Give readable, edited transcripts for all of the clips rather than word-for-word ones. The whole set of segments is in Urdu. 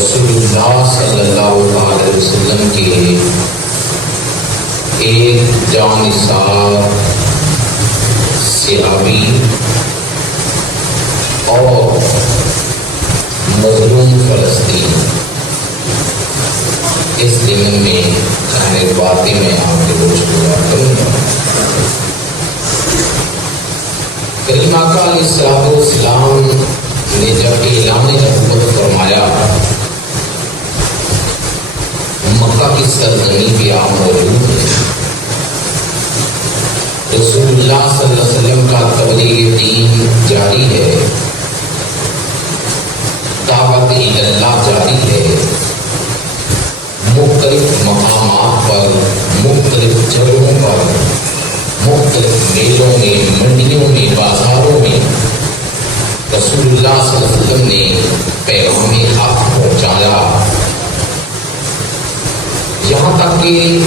رسول اللہ صلی اللہ علیہ وسلم کے ایک جانثار صحابی اور مظلوم فلسطین، اس دن میں چند باتیں میں آپ کے گفتگو کروں گا۔ کریم آقا علیہ الصلوۃ والسلام نے جب اعلان نبوت فرمایا، مکہ کی سرزمین پہ آپ موجود ہیں، رسول اللہ صلی اللہ علیہ وسلم کا تبلیغ دین جاری ہے، دعوت اللہ جاری ہے، مختلف مقامات پر، مختلف جگہوں پر، مختلف میلوں میں، منڈیوں میں، بازاروں میں رسول اللہ صلی اللہ علیہ وسلم نے پیغام حق پہنچایا، یہاں تک کہ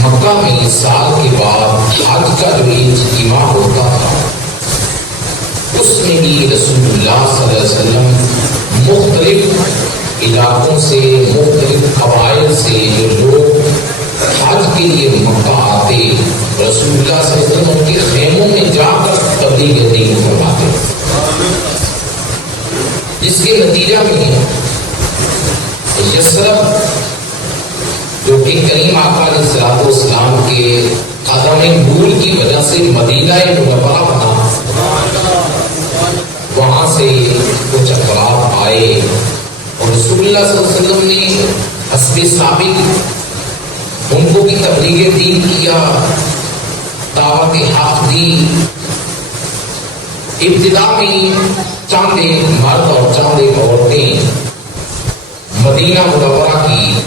مکہ میں سال کے بعد حج کا جو اجتماع ہوتا تھا، اس میں بھی رسول اللہ صلی اللہ علیہ وسلم مختلف علاقوں سے، مختلف قبائل سے جو لوگ حج کے لیے مکہ آتے، رسول اللہ صلی اللہ علیہ وسلم ان کے خیموں میں جا کر تبلیغ دین فرماتے، جس کے نتیجہ میں یثرب جو کہ کریم آقا علیہ الصلوۃ والسلام کے قدم نور کی وجہ سے مدینہ منورہ بنا، وہاں سے کچھ افراد آئے اور رسول اللہ صلی اللہ علیہ وسلم نے حسب سابق ان کو بھی تبلیغ دین کیا، دعوت حق دی۔ ابتدا میں چاندے مرد اور چاندے عورتیں مدینہ منورہ کی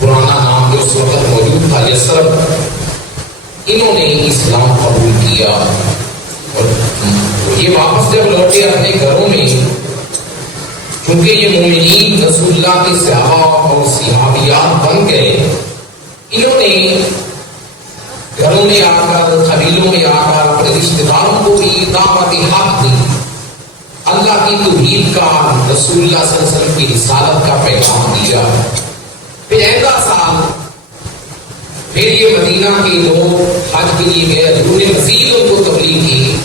پرانا نام جو اس وقت موجود تھا یثرب، انہوں نے اسلام قبول کیا اور یہ واپس جب لوٹے اپنے گھروں میں، کیونکہ یہ مومنین رسول اللہ کے صحابہ اور صحابیات بن گئے، انہوں نے گھروں میں آ کر، قبیلوں میں آ کر اپنے رشتہ داروں کو بھی دعوت حق دی، اللہ کی توحید کا، رسول اللہ صلی اللہ علیہ وسلم کی رسالت کا پیغام دیا۔ پھر ایسا سال پھر یہ مدینہ کے لوگ حج کے لیے گئے، حضور نے مزید ان کو تبلیغ کی،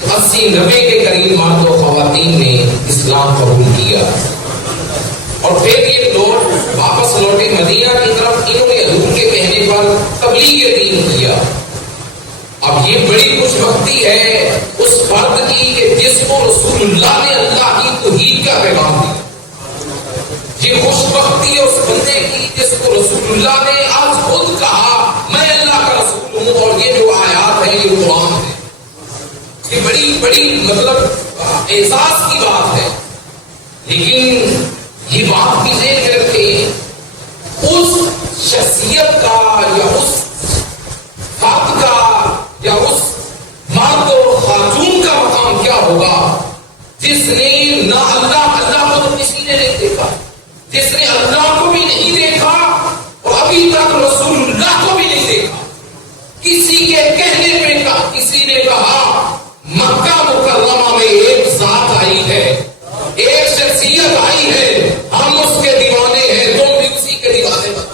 تو 80-90 کے قریب مرد و خواتین نے اسلام قبول کیا، اور پھر یہ لوگ واپس لوٹے مدینہ کی طرف، انہوں نے حضور کے کہنے پر تبلیغ دین کیا۔ اب یہ بڑی خوش بختی ہے اس فرد کی کہ جس کو رسول اللہ نے اللہ کی توحید کا پیغام دیا، یہ خوش بختی ہے اس بندے کی جس کو رسول اللہ نے آج خود کہا میں اللہ کا رسول ہوں، اور یہ جو آیات ہیں یہ قرآن ہے۔ یہ بڑی مطلب احساس کی بات ہے، لیکن یہ بات بھی ذہن میں رکھیں، اس شخصیت کا یا اس فرد کا یا اس مرد و خاتون کا مقام کیا ہوگا جس نے نہ اللہ کو تو کسی نے نہیں دیکھا، جس نے اللہ کو بھی نہیں دیکھا اور ابھی تک رسول اللہ کو بھی نہیں دیکھا، کسی کے کہنے پہ کسی نے کہا مکہ مکرمہ میں ایک ذات آئی ہے، ایک شخصیت آئی ہے، ہم اس کے دیوانے ہیں، تم بھی اسی کے دیوانے بنو۔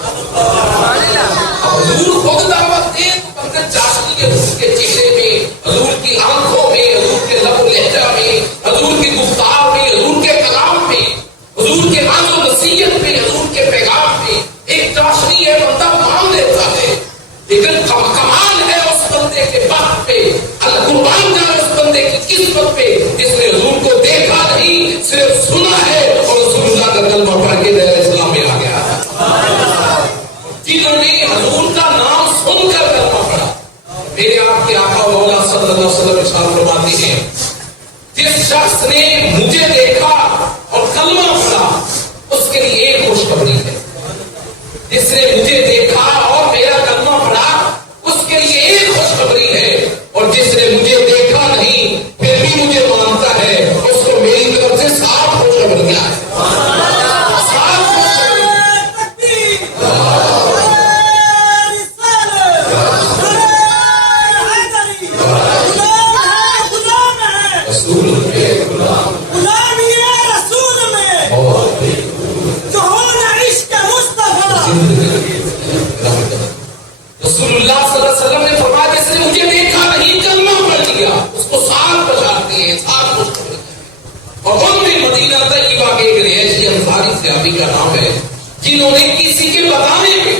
حضور خود دعوت دے تو بندے چاشنی کے حضور کے چہرے میں، حضور کی آنکھوں میں، حضور کے لب و لہجہ میں، حضور کی گفتار میں، حضور کے کلام میں، حضور کے راز و نصیحت میں، حضور کے پیغام میں ایک چاشنی ہے، بندہ مان لیتا ہے، لیکن کمال ہے اس بندے کے بات پہ، قربان جائے اس بندے کی قسمت پہ جس نے حضور کو دیکھا نہیں، صرف سنا ہے اور رسول اللہ کا کلمہ پڑھ کے دائرہ اسلام میں آ گیا۔ جنہوں نے حضور کا نام سن کر کلمہ پڑھا، میرے آپ کے آقا مولا صلی اللہ علیہ وسلم ارشاد فرماتے ہیں، جس شخص نے مجھے دیکھا اور کلمہ پڑھا اس کے لیے ایک خوشخبری ہے، جس نے مجھے دیکھا اور میرا کلمہ پڑھا اس کے لیے ایک خوشخبری ہے، اور جس نے مجھے دیکھا نہیں پھر بھی مجھے مانتا ہے اس کو میری طرف سے 7 خوشخبریاں ہیں۔ کہو نا عشق مصطفیٰ. رسول اللہ صلی اللہ علیہ وسلم نے فرمایا جس نے مجھے دیکھا نہیں کلمہ پڑھ لیا اس کو سال بچاتے ہیں سال خوش کرتے ہیں. اور ان میں مدینہ طیبہ کے ایک رہائشی انصاری صحابی کا نام ہے جنہوں نے کسی کے بتانے پہ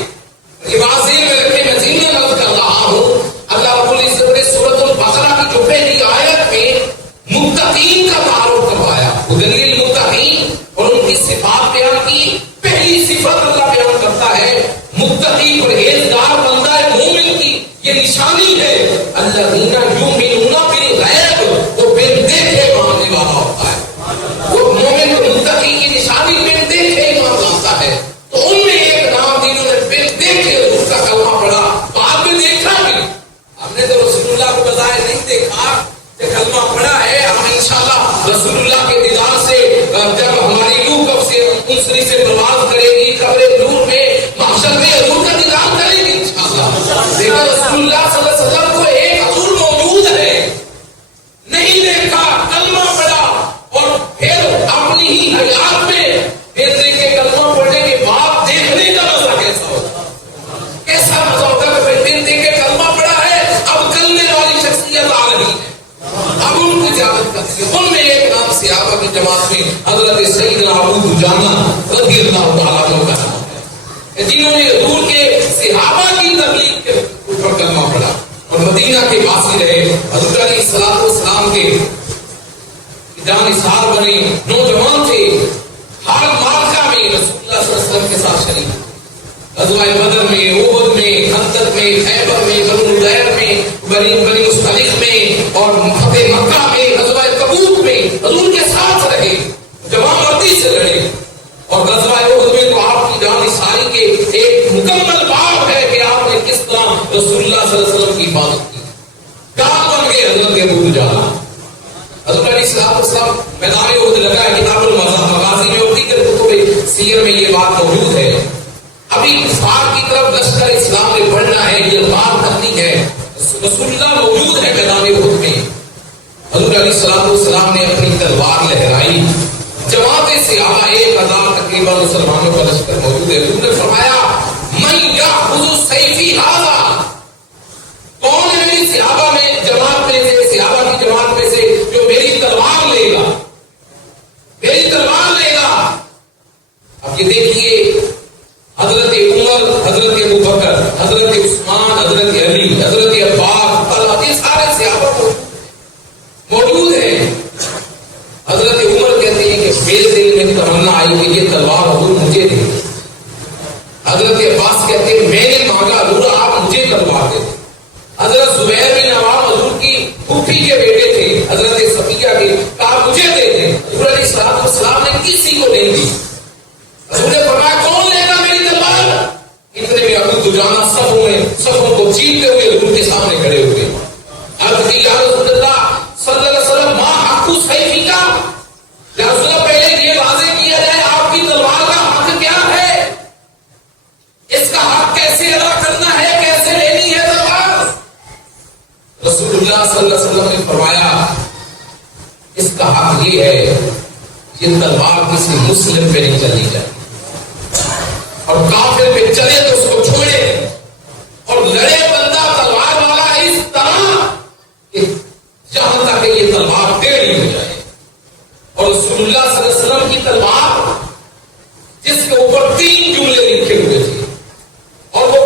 یہ واضح میں رکھے میں ضمن نقل کر رہا ہوں. اللہ رب العزت نے سورۃ البقرہ کی جو پہلی آیت میں متقین کا تعارف کروایا ہدی للمتقین اور ان کی صفات بیان کی. پہلی صفت اللہ بیان کرتا ہے متقی پرہیزگار بندہ مومن کی یہ نشانی ہے الذین یؤمنون بالغیب وہ بن دیکھے ماننے والا ہوتا ہے. وہ مومن کو متقی کی نشانی بن دیکھے ایمان لاتا ہے. تو ان میں ایک نام جنہوں نے بن دیکھے اس کا کلمہ پڑھا تو آپ نے دیکھا بھی ہم نے تو رسول اللہ کو بظاہر نہیں دیکھا کہ کلمہ پڑھا ہے. ہم انشاءاللہ رسول اللہ کے دیدار سے جب ہماری روح کب سے انسری سے پرواز کرے گی قبر نور میں محشر میں حضور کا دیدار کرے گی انشاءاللہ. دیکھا رسول اللہ صلی اللہ علیہ وسلم کو ایک حضور موجود ہے نہیں دیکھا کلمہ پڑھا اور پھر اپنی ہی حیات میں پھر دیکھے کلمہ پڑھنے کے بعد دیکھنے کا مزہ کیسا ہوتا کیسا مزہ ہوتا کہ پھر دیکھے کلمہ پڑھا ہے اب کرنے والی شخصیت آ رہی ہے اب ان کی زیادت کرتی ہے. ان میں ایک نام صحابہ کی جماعت میں حضرت سیدنا ابو دجانہ رضی اللہ تعالیٰ عنہ کا نام ہے جنہوں نے حضور کے صحابہ کی تبلیغ کے اوپر کلمہ پڑھا اور مدینہ کے باسی رہے. حضور علیہ السلام کے جانثار بنے نوجوان تھے. ہر معرکہ میں رسول اللہ صلی اللہ علیہ وسلم کے ساتھ شریک غزوہ بدر میں احد میں خندق میں خیبر میں بنو نضیر میں بنی مصطلق میں اور فتح مکہ میں غزوہ تبوک میں حضور کے ساتھ رہے جوان مردی سے لڑے. اور غزوہ احد میں تو آپ کی جانثاری کے ایک مکمل باب ہے کہ آپ نے کس طرح رسول اللہ صلی اللہ علیہ وسلم کی حفاظت کی. کام بن گئے حضرت ابو دجانہ. حضرت علیہ السلام میدان احد لگا ہے کتاب المغازی میں اور دیگر کتب سیر میں یہ بات موجود ہے. ابھی کفار کی طرف لشکر اسلام نے بڑھنا ہے یہ بات کرنی ہے. رسول اللہ موجود ہے میدان احد میں. حضور علیہ السلام نے اپنی تلوار لہرائی. جماعت صحابہ 1000 تقریباً مسلمانوں کا لشکر موجود ہے. حضور نے فرمایا من یاخذ سیفی ھذا کون ہے میری صحابہ میں جماعت میں سے صحابہ کی جماعت میں سے جو میری تلوار لے گا میری تلوار لے گا. اب یہ دیکھیے حضرت عمر حضرت ابو بکر حضرت عثمان حضرت علی حضرت عباس اور یہ سارے صحابہ موجود ہیں. حضرت عمر کہتے ہیں کہ میرے دل میں تمنا آئی کہ یہ تلوار حضور مجھے دے. حضرت عباس کہتے ہیں میں نے مانگا حضور آپ مجھے تلوار دے. حضرت زبیر بن عوام حضور کی پھوپھی کے بیٹے تھے حضرت صفیہ کے کہا مجھے دے دیں. حضور علیہ السلام نے کسی کو نہیں دی. حضور نے فرمایا کون لے گا میری تلوار. اتنے میں ابو دجانہ صفوں کو چیرتے ہوئے حضور کے سامنے کھڑے ہوئے. عرض کی یا رسول اللہ صلی اللہ علیہ وسلم ما حق سیفی کا. یا رسول اللہ پہلے یہ واضح کیا جائے آپ کی تلوار کا حق کیا ہے اس کا حق کیسے ادا کرنا ہے کیسے لینی ہے تلوار. رسول اللہ صلی اللہ علیہ وسلم نے فرمایا اس کا حق یہ ہے یہ تلوار کسی مسلم پہ نہیں چلنی چاہیے اور کافر پہ چلے تو اس کو چھوڑے اور لڑے بندہ تلوار والا اس طرح کہ جہاں تک یہ تلوار ٹیڑھی ہو جائے. اور رسول اللہ صلی اللہ علیہ وسلم کی تلوار جس کے اوپر 3 جملے لکھے ہوئے تھے اور وہ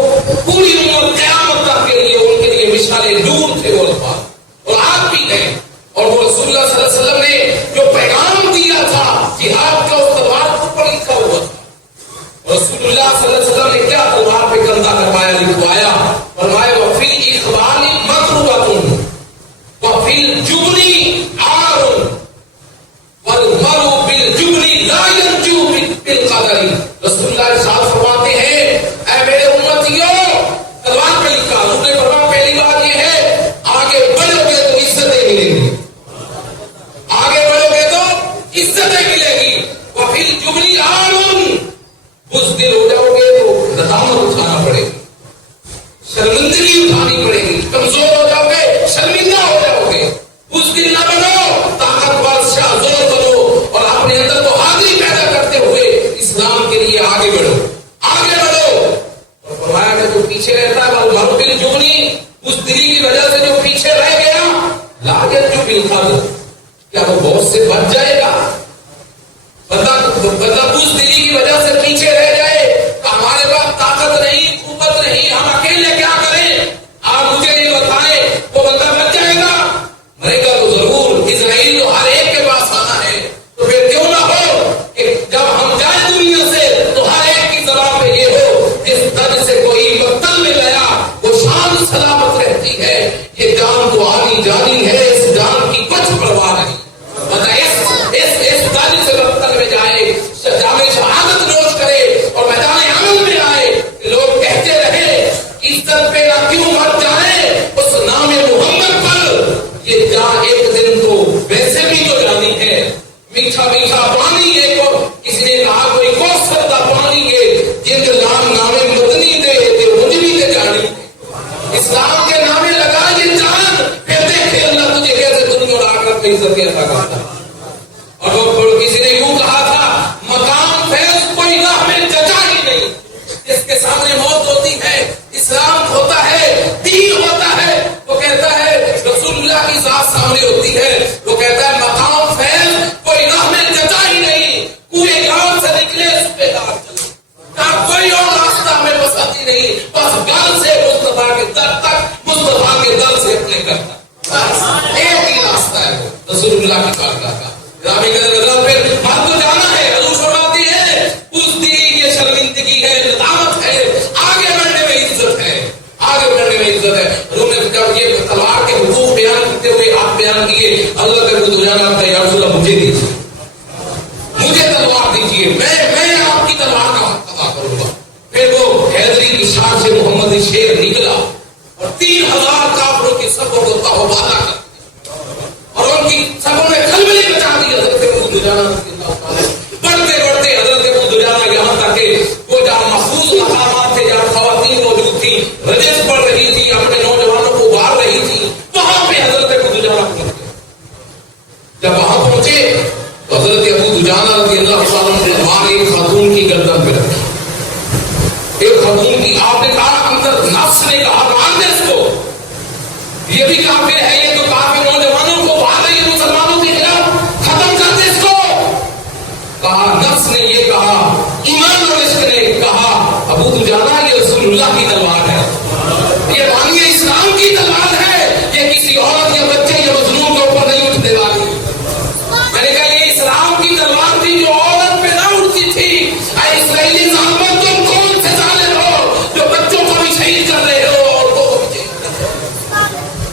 پوری عمر قیامت تک کے لیے ان کے لیے مثال نور تھے وہ الفاظ اور آج بھی ہیں. اور وہ رسول اللہ صلی اللہ علیہ وسلم نے جو پیغام دیا تھا جہاد کا اس تلوار کے اوپر لکھا ہوا تھا. رسول اللہ صلی اللہ علیہ وسلم نے کیا تلوار پہ کندھا کروایا لکھوایا فرمایا وفی اخبار مکروبۃ وفی الجبن عار والمرء بالجبن لا ينجو بالقدر. رسول اللہ ارشاد فرماتے ہیں اے میرے امتیوں تلوار پہ لکھا. حضور نے فرمایا پہلی بات یہ ہے آگے بڑھو گے تو عزتیں ملیں گی آگے بڑھو گے تو عزتیں ملے گی. وفی الجبن عار بزدل ہو جاؤ گے تو ندامت اٹھانا پڑے گی شرمندگی اٹھانی پڑے گی. کمزور ہو جاؤ گے شرمندہ ہو جاؤ گے. بزدل نہ بنو طاقتور شاہ زور بنو اور اپنے اندر تو حاضری پیدا کر بزدلی کی وجہ سے پیچھے رہ جائے تو ہمارے پاس طاقت نہیں، قوت نہیں، ہم اکیلے کیا کریں؟ آپ مجھے یہ بتائیں، وہ بندہ بچ جائے گا؟ مرے گا تو ضرور۔ اسرائیل تو ہر ایک کے پاس آنا ہے، تو پھر کیوں نہ ہو کہ جب ہم جائیں دنیا سے تو ہر ایک کی زبان پہ یہ ہو، جس دن سے کوئی مقتل میں گیا وہ شان سلامت رہتی ہے۔ یہ جان تو آنی جانی ہے، اس جان کی کچھ پرواہ نہیں۔ اس دن سے مقتل میں جائے، جامع شہادت نوش کرے اور میدان عمل میں آئے، لوگ کہتے رہے عزت پہ نہ کیوں مر جائے اس نام محمد پر۔ یہ جان ایک دن تو ویسے بھی تو جانی ہے۔ میٹھا میٹھا پانی ہے، کو کسی نے کہا کوئی کوثر دا پانی ہے جن نام نامے مدنی دے تے مجری تے جانی۔ اسلام کے نامے لگا یہ جان، پھر دیکھے اللہ تجھے کیسے دنیا اور آخرت میں عزت عطا کرتا۔ اور وہ کسی نے یوں کہا تھا مقام فیض کوئی راہ میں جچا ہی نہیں، جس کے سامنے موت ہوتی ہے، اسلام ہوتا ہے، دین ہوتا ہے، وہ کہتا ہے رسول اللہ کی ذات سامنے ہوتی ہے، وہ کہتا ہے مقام فیض کوئی راہ میں جچا ہی نہیں، کوئی گاؤں سے نکلے اس پہ دار چلے، کوئی اور راستہ ہمیں پسند ہی نہیں، بس گل سے مصطفیٰ کے در تک، مصطفیٰ کے در سے اپنے کرتا، ایک ہی راستہ ہے وہ رسول اللہ کی بارگاہ کا۔ پھر بات تو جانا ہے، حضور فرماتے ہیں اس دن یہ شرمندگی ہے، ندامت ہے، آگے بڑھنے میں عزت ہے، آگے بڑھنے میں عزت ہے۔ حضور نے جب یہ تلوار کے حقوق بیان کرتے ہوئے آپ بیان کیے، اللہ کے حضور جانا آپ یا رسول اللہ مجھے دیجیے، مجھے تلوار دیجیے، میں آپ کی تلوار کا حق ادا کروں گا۔ پھر وہ حیدری کی شان سے محمد شیر نکلا اور 3000 کافروں کی صفوں کو تہوبالا کر اور ان کی سبوں میں کھلبلی مچا دی حضرت ابو دجانہ بڑھتے بڑھتے حضرت ابو دجانہ یہاں تک کہ وہ جہاں محفوظ مقامات تھے، جہاں خواتین موجود تھی، رجس پڑھ رہی تھی، اپنے نوجوانوں کو ابھار رہی تھی، وہاں پہ حضرت ابو دجانہ پہنچ گئے۔ جب وہاں پہنچے تو حضرت ابو دجانہ رضی اللہ تعالیٰ نے ہمارے ایک خاتون کی گردن پہ رکھی، ایک خاتون کی، آپ نے کہا اندر نفس نے کہا مار دے اس کو، یہ بھی کافر ہے، یہ تو کافر نوجوانوں کو باہر رہی ہے مسلمانوں کے خلاف، ختم کر دے اس کو۔ کہا نفس نے یہ کہا، ایمان اور عشق نے کہا ابو دجانہ یہ رسول اللہ کی تلوار ہے، یہ بانی اسلام کی تلوار ہے، یہ کسی عورت یا بچے یا مظلوم کے اوپر نہیں اٹھنے والی۔ میں نے کہا یہ اسلام کی تلوار تھی جو عورت پہ نہ اٹھتی تھی۔ اے اسرائیلی ظالموں تم کون سے ظالم ہو جو بچوں کو بھی شہید کر رہے ہو اور عورتوں کو بھی شہید کر رہے ہو؟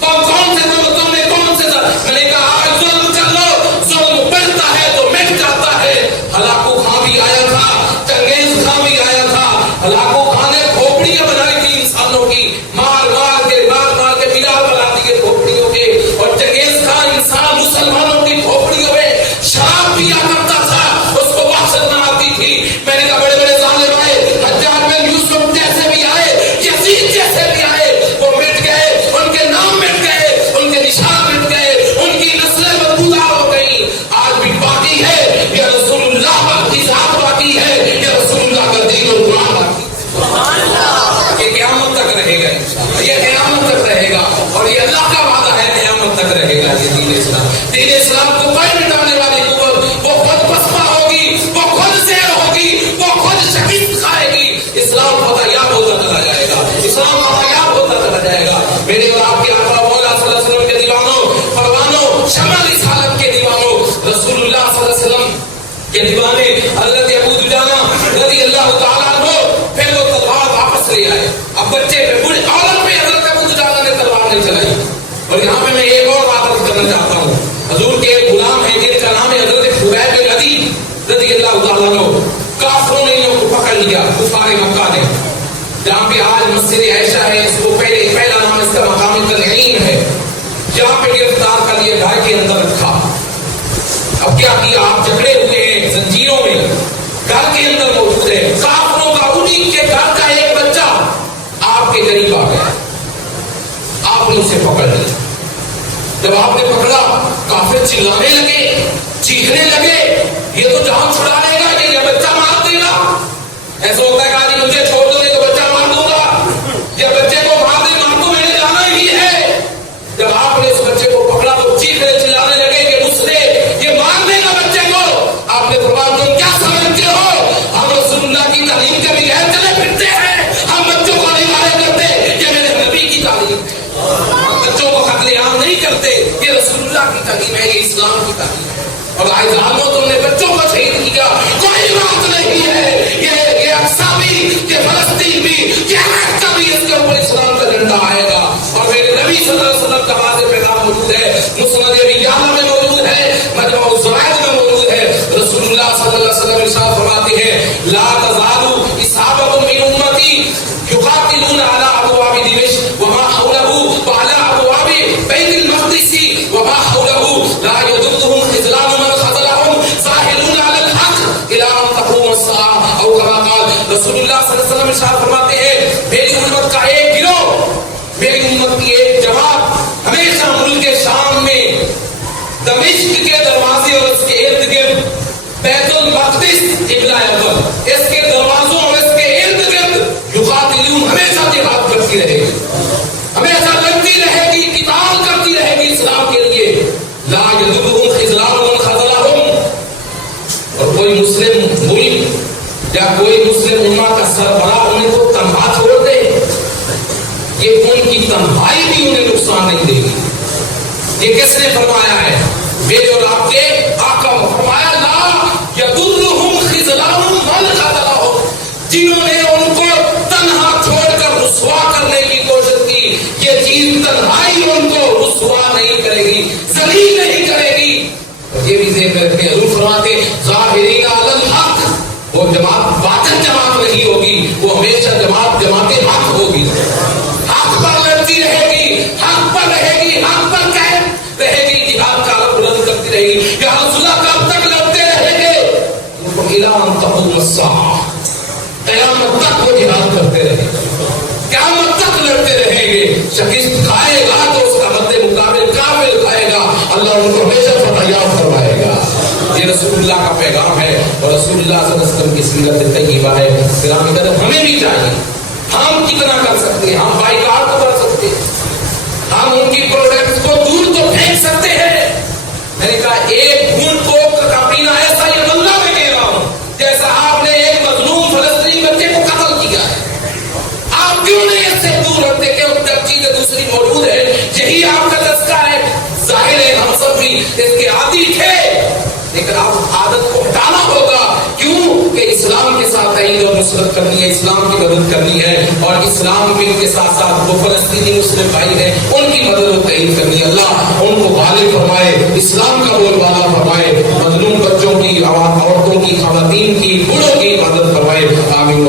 کون سے تم نے کون سے میں نے کہا ظلم کر لو، ظلم بڑھتا ہے تو مٹ جاتا ہے۔ ہلاکو خان بھی آیا تھا، چنگیز خان بھی آیا تھا، ہلاکو خان نے کھوپڑیاں بنائی تھی انسانوں کی، مار مار کے بلال بنا دیے کھوپڑیوں کے، اور چنگیز خان انسان مسلمانوں کی کھوپڑیوں میں شراب پیا کرتا تھا، اس کو وحشت نہ آتی تھی۔ میں نے کہا بڑے بڑے ظالم آئے، حجاج بن یوسف جیسے بھی آئے، یزید جیسے بھی آئے، وہ مٹ گئے، ان کے نام مٹ گئے، ان کے نشان مٹ گئے، ان کی نسلیں بدبودار ہو گئی۔ آج بھی باقی ہے یہ رسول اللہ کی ذات باقی ہے، یہ رسول اللہ کا دین اور قرآن باقی ہے، یہ قیامت تک رہے گا انشاءاللہ، یہ قیامت تک رہے گا، اور یہ اللہ کا وعدہ ہے قیامت تک رہے گا یہ دین اسلام۔ دین اسلام کو کوئی مٹانے والی قوت وہ خود پسپا ہوگی، وہ خود زیر ہوگی، وہ خود شکست کھائے گی، اسلام فتح یاب ہوتا چلا جائے گا، اسلام فتح یاب ہوتا چلا جائے گا۔ میرے اور آپ کے آقا مولا صلی اللہ علیہ وسلم کے دیوانوں، پروانوں، شمع رسالت کے دیوانوں، رسول اللہ صلی اللہ علیہ وسلم کے دیوانے حضرت ابو دجانہ رضی اللہ تعالیٰ عنہ پھر وہ تلوار واپس لے آئے۔ اب بچے پہ بڑی عورت پہ حضرت ابو دجانہ نے تلوار نہیں چلائی۔ اور یہاں پہ میں ایک اور بات عرض کرنا چاہتا ہوں، حضور کے ایک غلام ہے جن کا نام ہے حضرت خبیب بن عدی رضی اللہ تعالیٰ عنہ، کافروں نے ان کو پکڑ لیا، کفار مکہ نے، جہاں پہ آج مسجد عائشہ ہے، اس کو پہلا نام اس کا مقام تنعیم ہے، جہاں پہ گرفتار کر لیے، گھر کے اندر رکھا۔ اب کیا کیا، آپ جکڑے ہوئے ہیں زنجیروں میں، گھر کے اندر موجود ہے، کافروں کا انہیں کے گھر کا ایک بچہ آپ کے قریب آ گیا، آپ نے اسے پکڑ لیا۔ جب آپ نے پکڑا، کافر چلانے لگے، چیخنے لگے، یہ تو جان چھڑا لے گا، یہ بچہ مار دے گا۔ ایسا ہوتا ہے کہ آج مجھے چھوڑ دو نہیں تو بچہ مار دوں گا، یہ بچے کو مار دے، مار تو میں نے جانا ہی ہے۔ جب آپ نے اس بچے کو پکڑا تو چیخنے چلانے لگے کہ مجھ سے یہ مار دے گا بچے کو۔ آپ نے فرمایا تم کیا سمجھ اللہ کی تعلیم کے بغیر چلے پھرتے ہیں. ہم بچوں کو نہیں مارے کرتے, یہ میرے نبی کی تعلیم ہے. ہم بچوں کو قتل عام نہیں کرتے, یہ رسول اللہ کی تعلیم ہے, یہ اسلام کی تعلیم ہے. اور آج ظالموں تم نے بچوں کو شہید کیا, کوئی بات نہیں ہے. یہ اقصی بھی, یہ فلسطین بھی, قیامت کا بھی اس کے اوپر اسلام کا جھنڈا آئے گا. اور میرے نبی صلی اللہ علیہ وسلم کا واضح پیغام موجود ہے, مسند ابی یعلا میں موجود ہے, مجموع الزوائد میں موجود ہے. رسول اللہ صلی اللہ علیہ وسلم ارشاد فرماتے ہیں, لا تزال اصحابۃ من امتی یقاتلون علی ابواب دمشق وما حولہ وعلی ابواب بیت المقدس وما حولہ لا یضرهم خذلان من خذلهم ظاہرون علی الحق الی ان تقوم الساعۃ او کما قال. رسول اللہ صلی اللہ علیہ وسلم ارشاد فرماتے ہیں, میری امت کا ایک گروہ, میری امت کی ایک جماعت ہمیشہ ملک شام میں دمشق کے دروازے اور اس کے ارد گرد بیت المقدس قبلہ اول, اس کے دروازوں اور اس کے ارد گرد یقاتلون, ہمیشہ جہاد کرتی رہے گی, ہمیشہ لڑتی رہے گی, قتال کرتی رہے گی اسلام کے لیے. لا یضرهم خذلان من خذلهم, اور کوئی مسلم ملک یا کوئی مسلم امت کا سربراہ انہیں کو تنہا چھوڑ دے, یہ ان کی تنہائی بھی انہیں نقصان نہیں دے گی. یہ کس نے فرمایا ہے؟ میرے اور آپ کے آقا فرمایا, لا یضرهم خذلان من خذلهم, جنہوں نے ان کو تنہا چھوڑ کر رسوا کرنے کی کوشش کی, یہ چیز تنہائی ان کو رسوا نہیں کرے گی, ذلیل نہیں کرے گی. اور یہ بھی ذہن میں رکھیں, حضور فرماتے ظاہرین علی الحق, وہ جماعت باطل جماعت نہیں ہوگی, وہ ہمیشہ جماعت حق ہوگی, حق پر لڑتی رہے گی, حق پر رہے گی, حق پر قائم رہے گی, جہاد کا علم بلند کرتی رہے گی. یا رسول اللہ کب تک لڑتے رہیں گے؟ الی ان تقوم الساعۃ, قیامت تک وہ جہاد کرتے رہیں گے, قیامت تک لڑتے رہیں گے. شکست کھائے گا تو اس کا مد مقابل کامل کھائے گا, اللہ ان کو ہمیشہ فتح یاب کروائے گا. یہ رسول اللہ کا پیغام ہے, اور رسول اللہ صلی اللہ علیہ وسلم کی سیرت طیبہ ہے. گرامی قدر, ہمیں بھی چاہیے, ہم کتنا کر سکتے ہیں, ہم بائیکاٹ تو کر سکتے ہیں, ہم ان کی پروڈکٹس کو دور تو پھینک سکتے ہیں. میں نے کہا ایک گھونٹ کوک کا پینا ایسا, یہ اللہ میں کہہ رہا ہوں, جیسا آپ نے ایک مظلوم فلسطینی بچے کو قتل کیا ہے. آپ کیوں نہیں اس سے دور رکھتے کہ جب چیزیں دوسری موجود ہے, یہی آپ کا تذکرہ ہے. ظاہر ہے ہم سب بھی اس کے عادی تھے, لیکن آپ عادت کو ہٹانا ہوگا. کیوں کہ اسلام کے ساتھ تعین اور نصرت کرنی ہے, اسلام کی مدد کرنی ہے, اور اسلام کے ساتھ ساتھ وہ فلسطینی مسلم بھائی ہیں ان کی مدد و تعین کرنی ہے. اللہ ان کو غالب فرمائے, اسلام کا بول بالا فرمائے, مظلوم بچوں کی, عورتوں کی, خواتین کی, بوڑھوں کی مدد فرمائے. آمین.